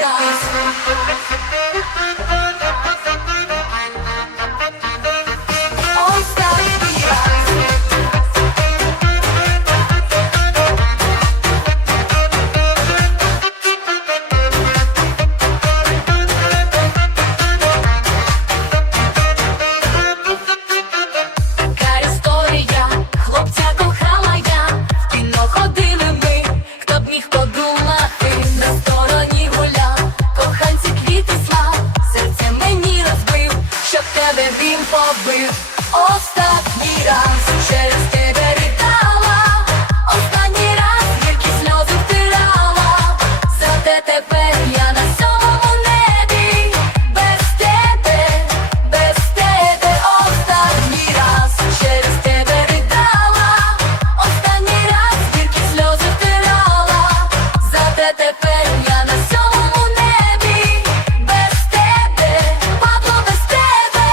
guys. тепер я на сьомому небі, без тебе, Пабло, без тебе.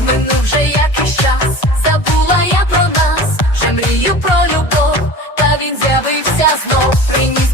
Минув вже якийсь час, забула я про нас, вже мрію про любов, та він з'явився знов приніс.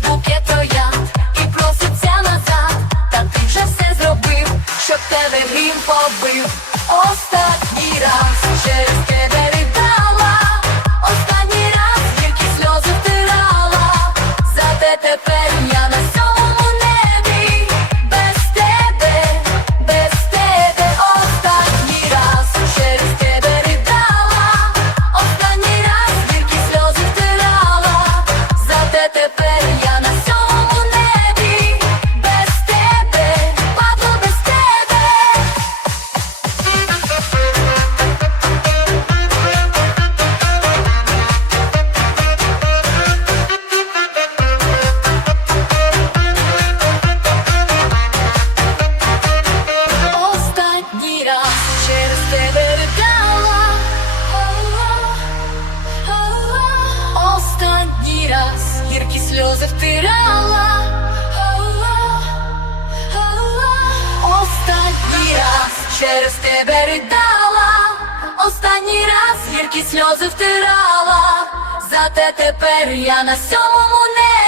сльози втирала. Останній раз через тебе ридала, останній раз гіркі сльози втирала, зате тепер я на сьомому небі.